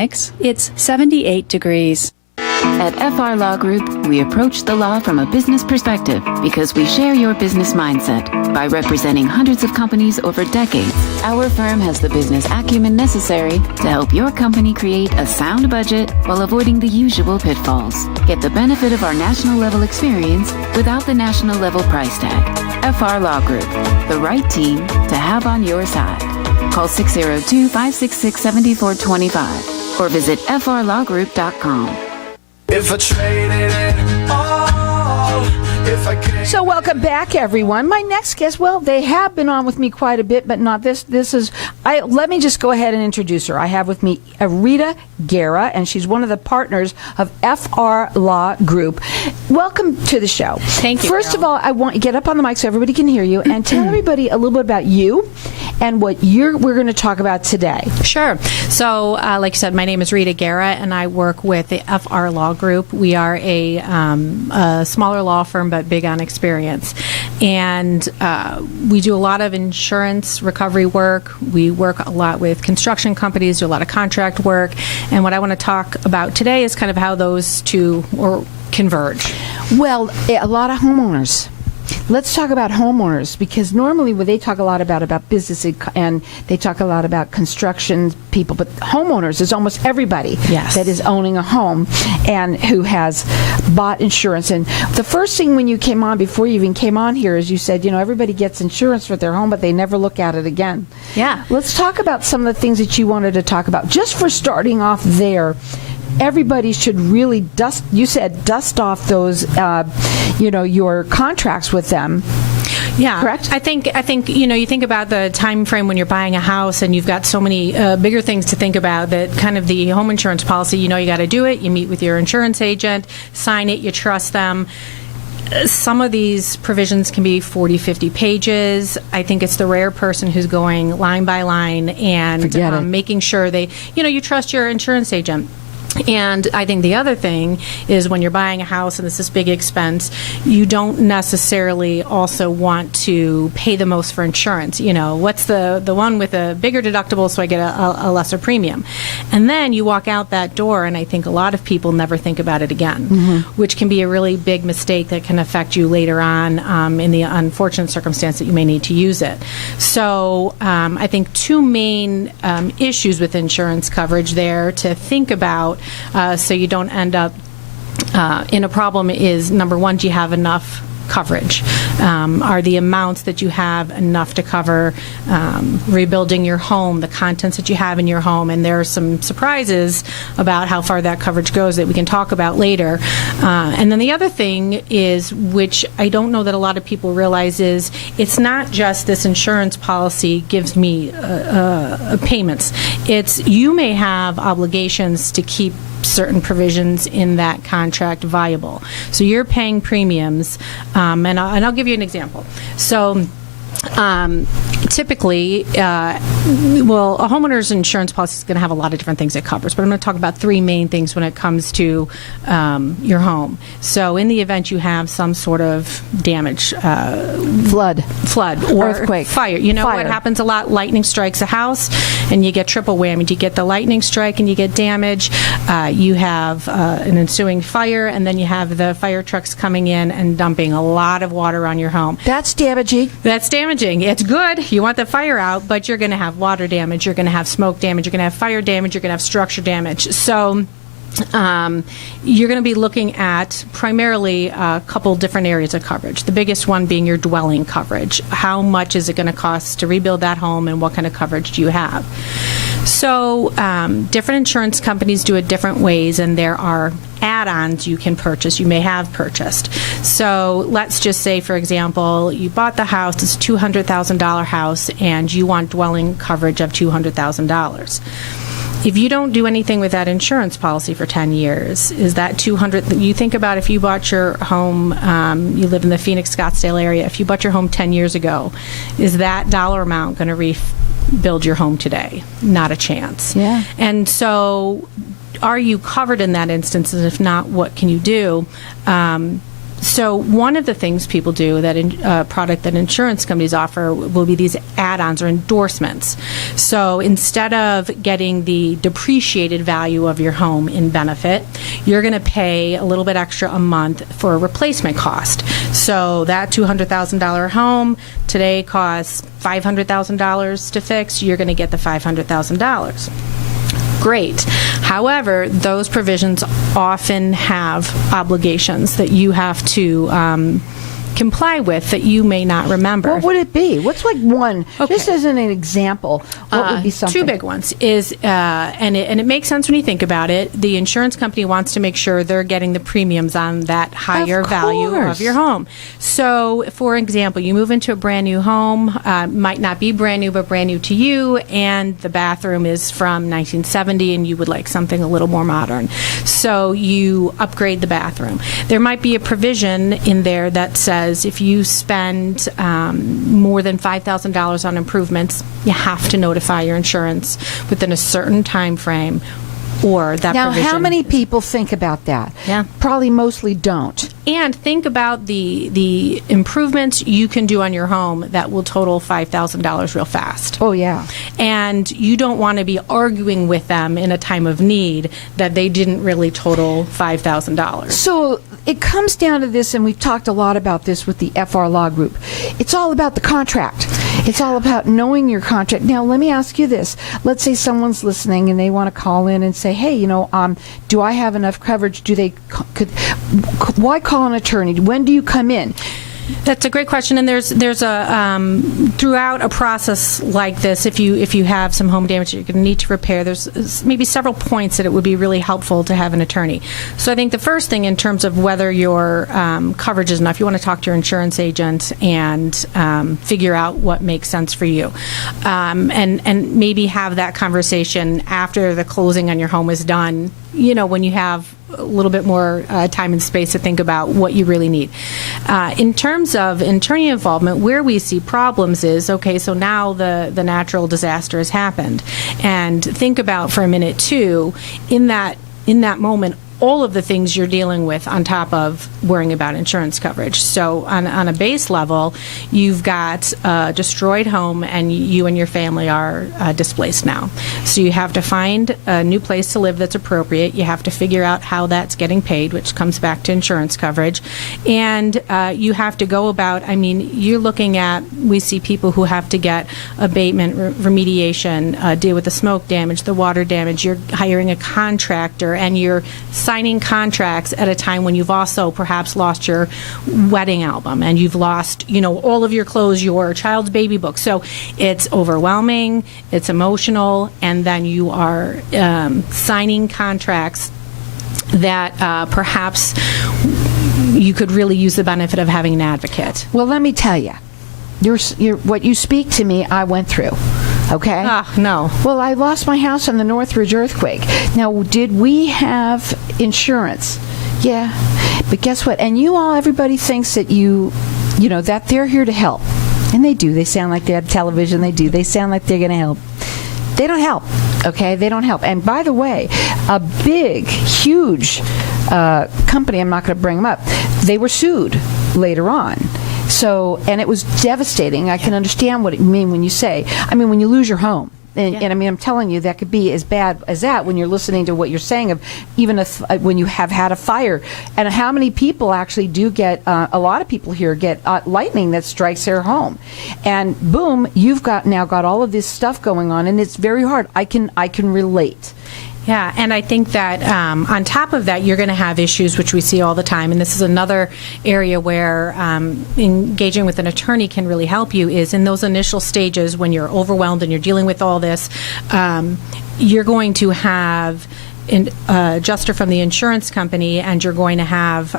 It's 78 degrees. At FR Law Group, we approach the law from a business perspective because we share your business mindset. By representing hundreds of companies over decades, our firm has the business acumen necessary to help your company create a sound budget while avoiding the usual pitfalls. Get the benefit of our national level experience without the national level price tag. FR Law Group, the right team to have on your side. Call 602-566-7425 or visit frlawgroup.com. If I traded it all, if I could. So welcome back, everyone. My next guest, well, they have been on with me quite a bit, but not this. Let me just go ahead and introduce her. I have with me Rita Gara, and she's one of the partners of FR Law Group. Welcome to the show. Thank you. First of all, I want you to get up on the mic so everybody can hear you and tell everybody a little bit about you and what we're going to talk about today. Sure. So, like you said, my name is Rita Gara, and I work with the FR Law Group. We are a smaller law firm, but big on experience. And we do a lot of insurance recovery work. We work a lot with construction companies, do a lot of contract work. And what I want to talk about today is kind of how those two converge. Well, a lot of homeowners. Let's talk about homeowners, because normally when they talk a lot about business and they talk a lot about construction people, but homeowners is almost everybody that is owning a home and who has bought insurance. And the first thing when you came on, before you even came on here, is you said, everybody gets insurance for their home, but they never look at it again. Yeah. Let's talk about some of the things that you wanted to talk about. Just for starting off there, everybody should really dust off those, your contracts with them. Yeah, correct. I think you think about the time frame when you're buying a house, and you've got so many bigger things to think about. That kind of the home insurance policy. You got to do it. You meet with your insurance agent, sign it. You trust them. Some of these provisions can be 40, 50 pages. I think it's the rare person who's going line by line and making sure you trust your insurance agent. And I think the other thing is when you're buying a house and it's this big expense, you don't necessarily also want to pay the most for insurance. What's the one with a bigger deductible so I get a lesser premium? And then you walk out that door, and I think a lot of people never think about it again, which can be a really big mistake that can affect you later on in the unfortunate circumstance that you may need to use it. So I think two main issues with insurance coverage there to think about so you don't end up in a problem is, number one, do you have enough coverage? Are the amounts that you have enough to cover rebuilding your home, the contents that you have in your home? And there are some surprises about how far that coverage goes that we can talk about later. And then the other thing is, which I don't know that a lot of people realize, is it's not just this insurance policy gives me payments. It's you may have obligations to keep certain provisions in that contract viable. So you're paying premiums, and I'll give you an example. So typically, a homeowner's insurance policy is going to have a lot of different things it covers, but I'm going to talk about three main things when it comes to your home. So in the event you have some sort of damage, flood, or earthquake, fire. What happens a lot? Lightning strikes a house, and you get triple whammy. You get the lightning strike, and you get damage. You have an ensuing fire, and then you have the fire trucks coming in and dumping a lot of water on your home. That's damaging. It's good. You want the fire out, but you're going to have water damage. You're going to have smoke damage. You're going to have fire damage. You're going to have structure damage. So you're going to be looking at primarily a couple different areas of coverage. The biggest one being your dwelling coverage. How much is it going to cost to rebuild that home, and what kind of coverage do you have? So different insurance companies do it different ways, and there are add-ons you can purchase, you may have purchased. So let's just say, for example, you bought the house, it's a $200,000 house, and you want dwelling coverage of $200,000. If you don't do anything with that insurance policy for 10 years, is that $200,000? You think about if you bought your home, you live in the Phoenix, Scottsdale area, if you bought your home 10 years ago, is that dollar amount going to rebuild your home today? Not a chance. Yeah. And so are you covered in that instance? And if not, what can you do? So one of the things people do, that product that insurance companies offer, will be these add-ons or endorsements. So instead of getting the depreciated value of your home in benefit, you're going to pay a little bit extra a month for a replacement cost. So that $200,000 home today costs $500,000 to fix. You're going to get the $500,000. Great. However, those provisions often have obligations that you have to comply with that you may not remember. What would it be? What's like one, Okay. just as an example, what would be something? Two big ones is, and it makes sense when you think about it, the insurance company wants to make sure they're getting the premiums on that higher value of your home. So, for example, you move into a brand new home, might not be brand new, but brand new to you, and the bathroom is from 1970 and you would like something a little more modern. So you upgrade the bathroom. There might be a provision in there that says if you spend more than $5,000 on improvements, you have to notify your insurance within a certain time frame, or that Now, provision. how many people think about that? Yeah. Probably mostly don't. And think about the improvements you can do on your home that will total $5,000 real fast. Oh, yeah. And you don't want to be arguing with them in a time of need that they didn't really total $5,000. So it comes down to this, and we've talked a lot about this with the FR Law Group. It's all about the contract. It's all about knowing your contract. Now, let me ask you this. Let's say someone's listening and they want to call in and say, hey, do I have enough coverage? Why call an attorney? When do you come in? That's a great question, and there's a throughout a process like this, if you have some home damage that you're going to need to repair, there's maybe several points that it would be really helpful to have an attorney. So I think the first thing, in terms of whether your coverage is enough, you want to talk to your insurance agent and figure out what makes sense for you, and maybe have that conversation after the closing on your home is done. When you have a little bit more time and space to think about what you really need. In terms of attorney involvement, where we see problems is, okay, so now the natural disaster has happened. And think about for a minute, too, in that moment, all of the things you're dealing with on top of worrying about insurance coverage. So on a base level, you've got a destroyed home and you and your family are displaced now. So you have to find a new place to live that's appropriate. You have to figure out how that's getting paid, which comes back to insurance coverage. And you have to go about, you're looking at, we see people who have to get abatement, remediation, deal with the smoke damage, the water damage. You're hiring a contractor and you're signing contracts at a time when you've also perhaps lost your wedding album and you've lost, all of your clothes, your child's baby book. So it's overwhelming, it's emotional, and then you are signing contracts that perhaps you could really use the benefit of having an advocate. Well, let me tell you, what you speak to me, I went through. Okay? No. Well, I lost my house in the Northridge earthquake. Now, did we have insurance? Yeah. But guess what? And everybody thinks that that they're here to help. And they do. They sound like they have television. They do. They sound like they're going to help. They don't help. Okay? They don't help. And by the way, a big, huge company, I'm not going to bring them up, they were sued later on. So, and it was devastating. I can understand what it means when you say, when you lose your home. And I'm telling you, that could be as bad as that when you're listening to what you're saying of even when you have had a fire. And how many people actually do get, a lot of people here get lightning that strikes their home. And boom, you've now got all of this stuff going on, and it's very hard. I can relate. Yeah, and I think that on top of that, you're going to have issues, which we see all the time, and this is another area where engaging with an attorney can really help you, is in those initial stages when you're overwhelmed and you're dealing with all this, you're going to have an adjuster from the insurance company, and you're going to have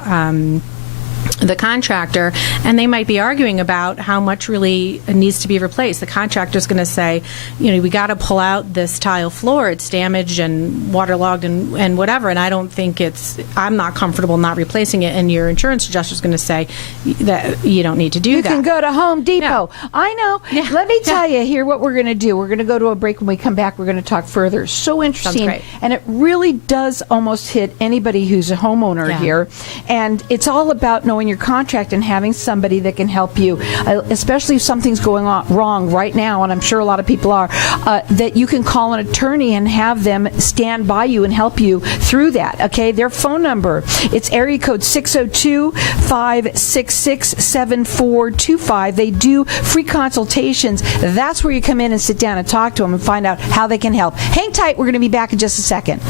the contractor, and they might be arguing about how much really needs to be replaced. The contractor's going to say, we got to pull out this tile floor. It's damaged and waterlogged and whatever, and I don't think I'm not comfortable not replacing it. And your insurance adjuster's going to say that you don't need to do that. You can go to Home Depot. Yeah. I know. Yeah. Let me tell you here what we're going to do. We're going to go to a break. When we come back, we're going to talk further. So interesting. Sounds great. And it really does almost hit anybody who's a homeowner here. And it's all about knowing your contract and having somebody that can help you, especially if something's going on wrong right now, and I'm sure a lot of people are, that you can call an attorney and have them stand by you and help you through that. Okay, their phone number, it's area code 602-566-7425. They do free consultations. That's where you come in and sit down and talk to them and find out how they can help. Hang tight. We're going to be back in just a second.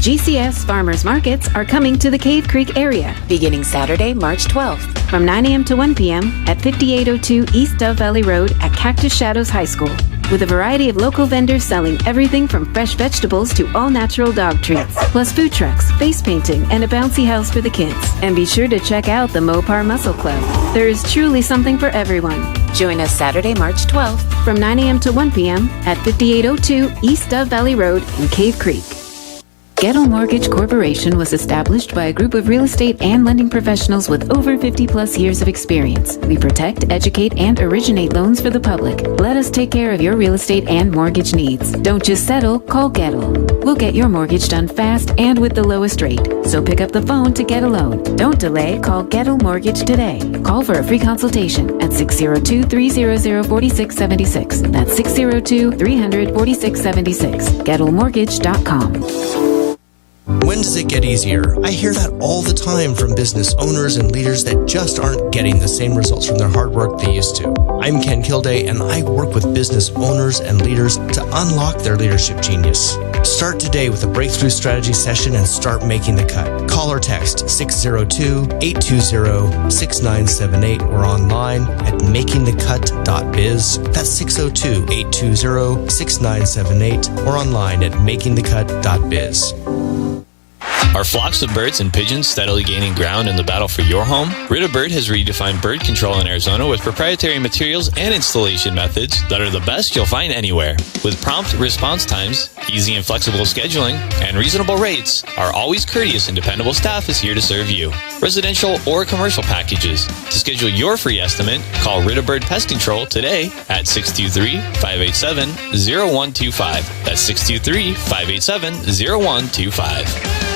GCS Farmers Markets are coming to the Cave Creek area beginning Saturday, March 12th from 9 a.m. to 1 p.m. at 5802 East Dove Valley Road at Cactus Shadows High School, with a variety of local vendors selling everything from fresh vegetables to all-natural dog treats, plus food trucks, face painting, and a bouncy house for the kids. And be sure to check out the Mopar Muscle Club. There is truly something for everyone. Join us Saturday, March 12th from 9 a.m. to 1 p.m. at 5802 East Dove Valley Road in Cave Creek. Gettle Mortgage Corporation was established by a group of real estate and lending professionals with over 50-plus years of experience. We protect, educate, and originate loans for the public. Let us take care of your real estate and mortgage needs. Don't just settle, call Gettle. We'll get your mortgage done fast and with the lowest rate. So pick up the phone to get a loan. Don't delay, call Gettle Mortgage today. Call for a free consultation at 602-300-4676. That's 602-300-4676. GettleMortgage.com. When does it get easier? I hear that all the time from business owners and leaders that just aren't getting the same results from their hard work they used to. I'm Ken Kilday, and I work with business owners and leaders to unlock their leadership genius. Start today with a breakthrough strategy session and start making the cut. Call or text 602-820-6978 or online at makingthecut.biz. That's 602-820-6978 or online at makingthecut.biz. Are flocks of birds and pigeons steadily gaining ground in the battle for your home? Rita Bird has redefined bird control in Arizona with proprietary materials and installation methods that are the best you'll find anywhere. With prompt response times, easy and flexible scheduling, and reasonable rates, our always courteous and dependable staff is here to serve you. Residential or commercial packages. To schedule your free estimate, call Rita Bird Pest Control today at 623-587-0125. That's 623-587-0125.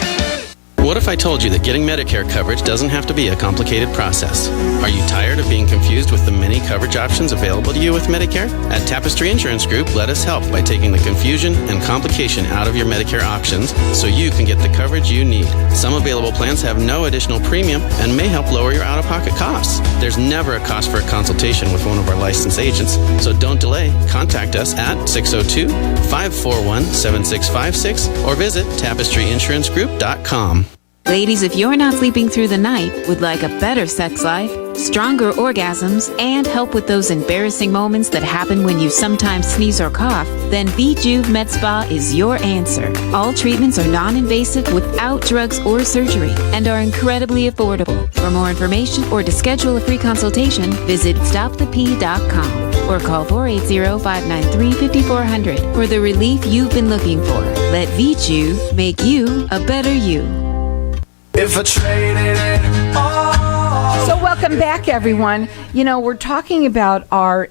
What if I told you that getting Medicare coverage doesn't have to be a complicated process? Are you tired of being confused with the many coverage options available to you with Medicare? At Tapestry Insurance Group, let us help by taking the confusion and complication out of your Medicare options so you can get the coverage you need. Some available plans have no additional premium and may help lower your out-of-pocket costs. There's never a cost for a consultation with one of our licensed agents, so don't delay. Contact us at 602-541-7656 or visit tapestryinsurancegroup.com. Ladies, if you're not sleeping through the night, would like a better sex life, stronger orgasms, and help with those embarrassing moments that happen when you sometimes sneeze or cough, then VJuve Med Spa is your answer. All treatments are non-invasive without drugs or surgery and are incredibly affordable. For more information or to schedule a free consultation, visit stopthep.com or call 480-593-5400 for the relief you've been looking for. Let VJuve make you a better you. If I traded it all. So welcome back, everyone. You know, we're talking about our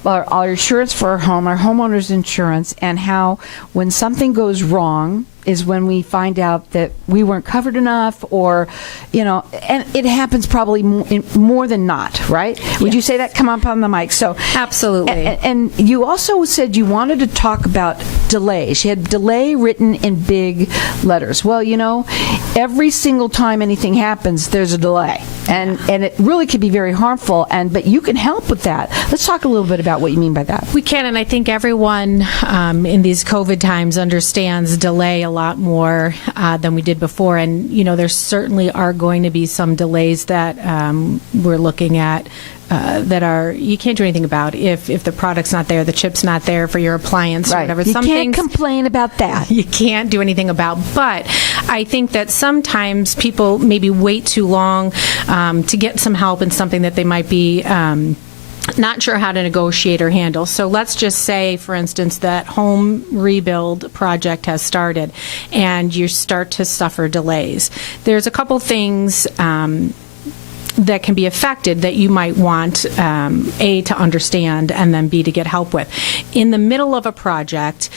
insurance for our home, our homeowners insurance, and how when something goes wrong is when we find out that we weren't covered enough, or, you know, and it happens probably more than not, right? Yeah. Would you say that? Come up on the mic. So absolutely. And you also said you wanted to talk about delay. She had delay written in big letters. Well, you know, every single time anything happens, there's a delay, and it really could be very harmful. But you can help with that. Let's talk a little bit about what you mean by that. We can, and I think everyone in these COVID times understands delay a lot more than we did before. And, you know, there certainly are going to be some delays that we're looking at that are you can't do anything about. If the product's not there, the chip's not there for your appliance or whatever. You can't complain about that. You can't do anything about. But I think that sometimes people maybe wait too long to get some help in something that they might be not sure how to negotiate or handle. So let's just say, for instance, that home rebuild project has started and you start to suffer delays. There's a couple things that can be affected that you might want, A, to understand, and then B, to get help with. In the middle of a project,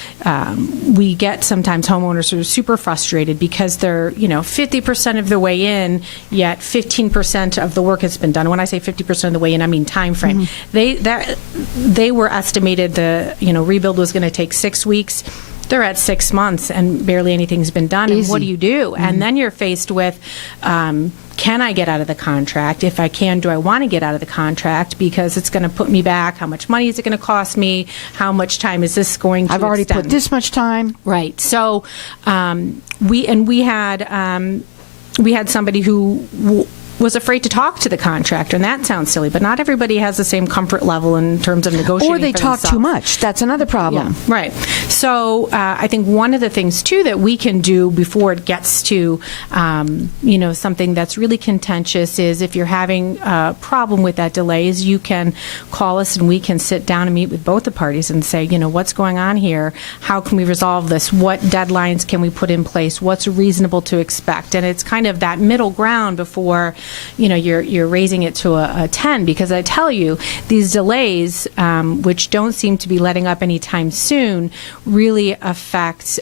we get sometimes homeowners who are super frustrated because they're, 50% of the way in, yet 15% of the work has been done. When I say 50% of the way in, I mean time frame. They were estimated the, rebuild was going to take 6 weeks. They're at 6 months and barely anything's been done. Easy. And what do you do? And then you're faced with, can I get out of the contract? If I can, do I want to get out of the contract? Because it's going to put me back. How much money is it going to cost me? How much time is this going to I've already extend? put this much time. Right. So we had somebody who was afraid to talk to the contractor, and that sounds silly, but not everybody has the same comfort level in terms of negotiating. Or they for talk themselves. too much. That's another problem. Yeah, right. So I think one of the things, too, that we can do before it gets to, something that's really contentious is if you're having a problem with that delay is you can call us and we can sit down and meet with both the parties and say, what's going on here? How can we resolve this? What deadlines can we put in place? What's reasonable to expect? And it's kind of that middle ground before you're raising it to a 10, because I tell you, these delays, which don't seem to be letting up anytime soon, really affect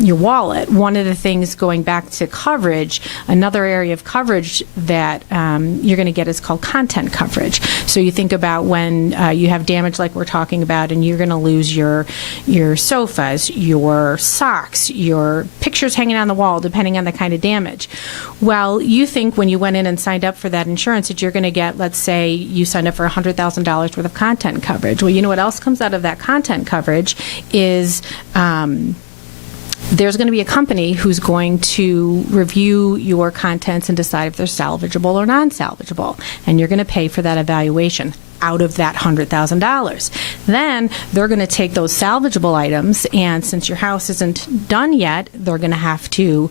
your wallet. One of the things, going back to coverage, another area of coverage that you're going to get is called content coverage. So you think about when you have damage like we're talking about, and you're going to lose your sofas, your socks, your pictures hanging on the wall, depending on the kind of damage. Well, you think when you went in and signed up for that insurance that you're going to get, let's say you signed up for $100,000 worth of content coverage. Well, you know what else comes out of that content coverage is there's going to be a company who's going to review your contents and decide if they're salvageable or non-salvageable, and you're going to pay for that evaluation out of that $100,000. Then they're going to take those salvageable items, and since your house isn't done yet, they're going to have to,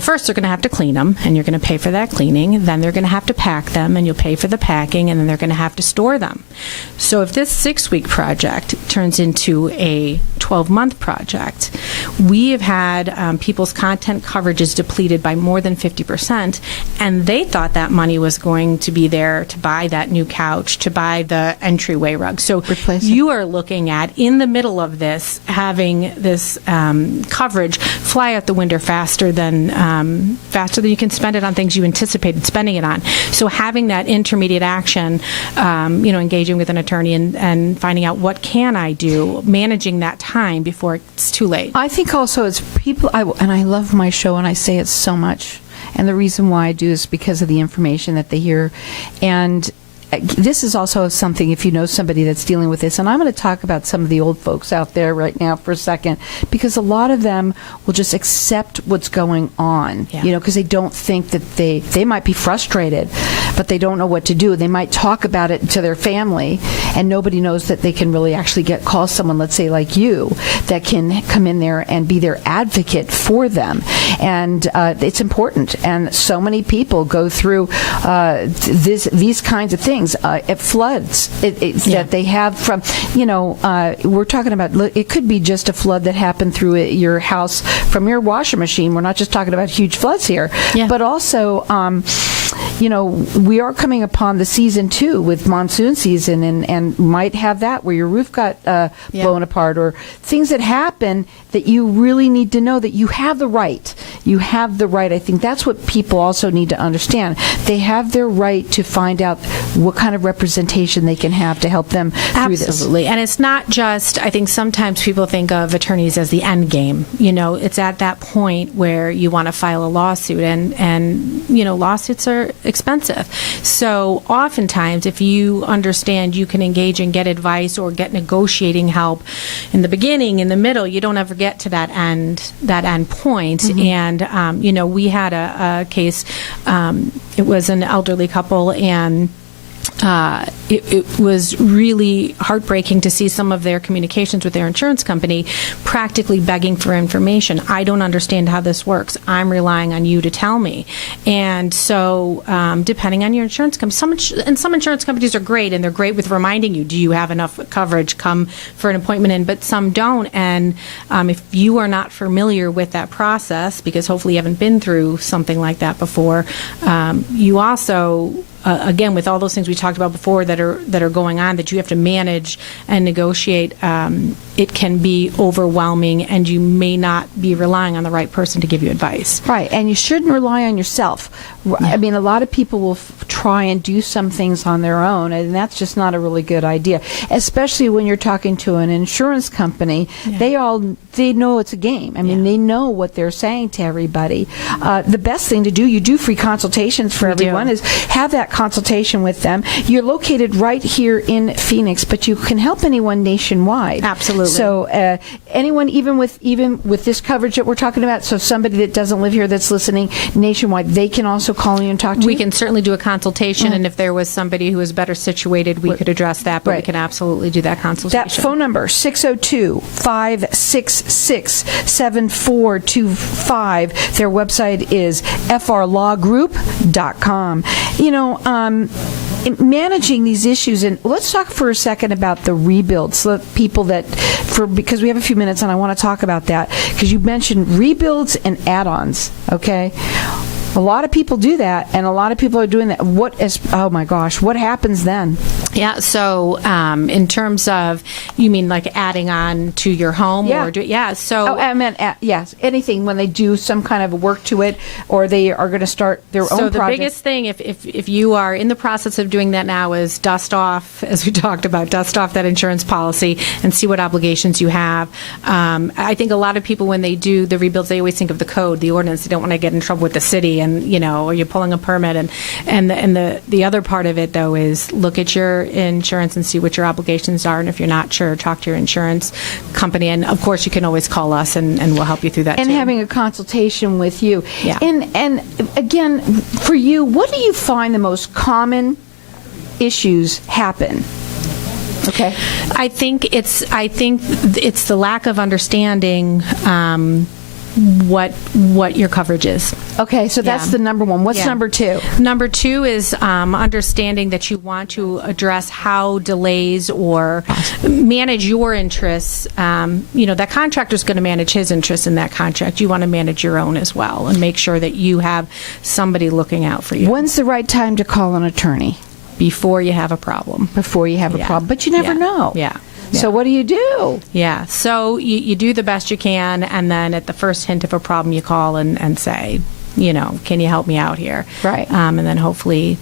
first they're going to have to clean them, and you're going to pay for that cleaning. Then they're going to have to pack them, and you'll pay for the packing, and then they're going to have to store them. So if this 6-week project turns into a 12-month project, we have had people's content coverages depleted by more than 50%, and they thought that money was going to be there to buy that new couch, to buy the entryway rug. So you are looking at, in the middle of this, having this coverage fly out the window faster than you can spend it on things you anticipated spending it on. So having that intermediate action, engaging with an attorney and finding out what can I do, managing that time before it's too late. I think also it's people, and I love my show and I say it so much, and the reason why I do is because of the information that they hear. And this is also something, if you know somebody that's dealing with this, and I'm going to talk about some of the old folks out there right now for a second, because a lot of them will just accept what's going on, because they don't think that they might be frustrated, but they don't know what to do. They might talk about it to their family, and nobody knows that they can really actually call someone, let's say like you, that can come in there and be their advocate for them. And it's important. And so many people go through these kinds of things. It floods that they have from, we're talking about, it could be just a flood that happened through your house from your washer machine. We're not just talking about huge floods here, but also, we are coming upon the season too with monsoon season, and might have that where your roof got blown apart, or things that happen that you really need to know that you have the right. You have the right. I think that's what people also need to understand. They have their right to find out what kind of representation they can have to help them through this. Absolutely. And it's not just, I think sometimes people think of attorneys as the end game. It's at that point where you want to file a lawsuit, and lawsuits are expensive. So oftentimes, if you understand you can engage and get advice or get negotiating help in the beginning, in the middle, you don't ever get to that end point. Mm-hmm. And, we had a case, it was an elderly couple, and it was really heartbreaking to see some of their communications with their insurance company practically begging for information. I don't understand how this works. I'm relying on you to tell me. And so depending on your insurance company, some insurance companies are great, and they're great with reminding you, do you have enough coverage, come for an appointment in, but some don't. And if you are not familiar with that process, because hopefully you haven't been through something like that before, you also again, with all those things we talked about before that are going on that you have to manage and negotiate, it can be overwhelming, and you may not be relying on the right person to give you advice. Right, and you shouldn't rely on yourself. I mean, a lot of people will try and do some things on their own, and that's just not a really good idea, especially when you're talking to an insurance company. Yeah. They know it's a game. I mean, they know what they're saying to everybody. The best thing to do, you do free consultations for everyone, is have that consultation with them. You're located right here in Phoenix, but you can help anyone nationwide. Absolutely. So anyone, even with this coverage that we're talking about, so somebody that doesn't live here that's listening nationwide, they can also call you and talk to you? We can certainly do a consultation, and if there was somebody who was better situated, we could address that, but we can absolutely do that consultation. That phone number, 602-566-7425. Their website is frlawgroup.com. You know, managing these issues, and let's talk for a second about the rebuilds. People because we have a few minutes, and I want to talk about that, because you mentioned rebuilds and add-ons, okay? A lot of people do that, and a lot of people are doing that. Oh my gosh, what happens then? Yeah, so in terms of, you mean like adding on to your home? Yeah. So. Oh, I meant, yes, anything when they do some kind of work to it, or they are going to start their own project. So the biggest thing, if you are in the process of doing that now, is dust off, as we talked about, dust off that insurance policy and see what obligations you have. I think a lot of people, when they do the rebuilds, they always think of the code, the ordinance. They don't want to get in trouble with the city, and or you're pulling a permit, and the other part of it, though, is look at your insurance and see what your obligations are, and if you're not sure, talk to your insurance company, and of course you can always call us, and we'll help you through that and too. Having a consultation with you. Yeah. And again, for you, what do you find the most common issues happen? Okay. I think it's the lack of understanding what your coverage is. Okay, so that's the number one. What's number two? Number two is understanding that you want to address how delays or manage your interests. That contractor's going to manage his interests in that contract. You want to manage your own as well, and make sure that you have somebody looking out for you. When's the right time to call an attorney? Before you have a problem. Before you have a problem. But you never know. Yeah. So what do you do? Yeah. So you do the best you can, and then at the first hint of a problem, you call and say, can you help me out here? Right. And then hopefully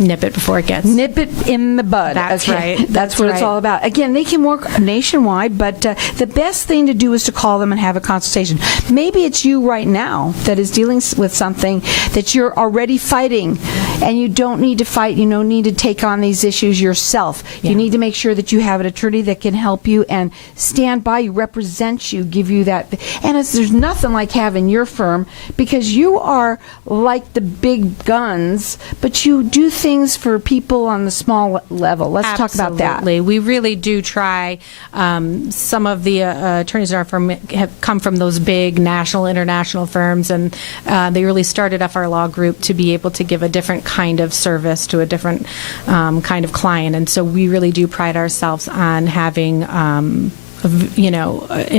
nip it before it gets... Nip it in the bud. That's right. That's what it's all about. Again, they can work nationwide, but the best thing to do is to call them and have a consultation. Maybe it's you right now that is dealing with something that you're already fighting, and you don't need to fight. You don't need to take on these issues yourself. Yeah. You need to make sure that you have an attorney that can help you and stand by you, represent you, give you that. And there's nothing like having your firm, because you are like the big guns, but you do things for people on the small level. Let's talk about that. Absolutely. We really do try. Some of the attorneys in our firm have come from those big national, international firms, and they really started FR Law Group to be able to give a different kind of service to a different kind of client. And so we really do pride ourselves on having an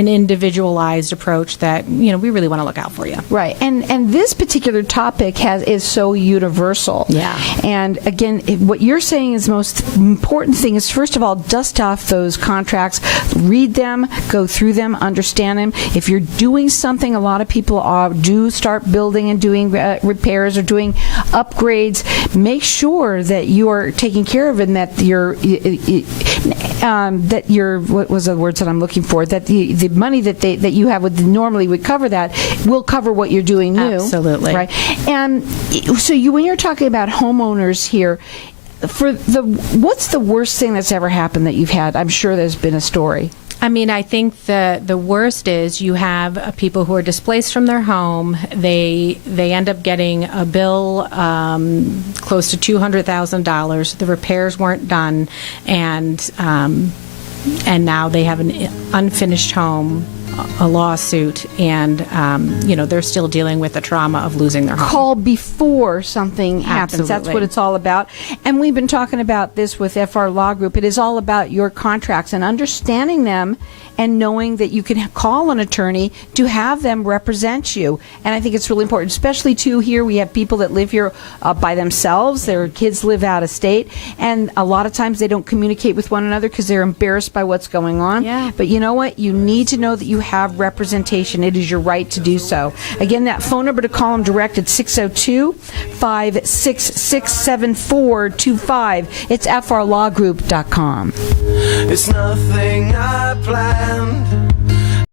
individualized approach that, we really want to look out for you. Right. And this particular topic is so universal. Yeah. And again, what you're saying is the most important thing is, first of all, dust off those contracts, read them, go through them, understand them. If you're doing something, a lot of people do start building and doing repairs or doing upgrades. Make sure that you are taking care of it, and that what was the words that I'm looking for, that the money that you have normally would cover that, will cover what you're doing new. Absolutely. Right. And so when you're talking about homeowners here, what's the worst thing that's ever happened that you've had? I'm sure there's been a story. I mean, I think the worst is you have people who are displaced from their home. They end up getting a bill close to $200,000. The repairs weren't done, and now they have an unfinished home, a lawsuit, and they're still dealing with the trauma of losing their home. Call before something happens. Absolutely. That's what it's all about. And we've been talking about this with FR Law Group. It is all about your contracts and understanding them and knowing that you can call an attorney to have them represent you. And I think it's really important, especially too here we have people that live here by themselves. Their kids live out of state, and a lot of times they don't communicate with one another because they're embarrassed by what's going on. Yeah. But you know what? You need to know that you have representation. It is your right to do so. Again, that phone number to call them direct at 602-566-7425. It's frlawgroup.com. It's nothing I planned.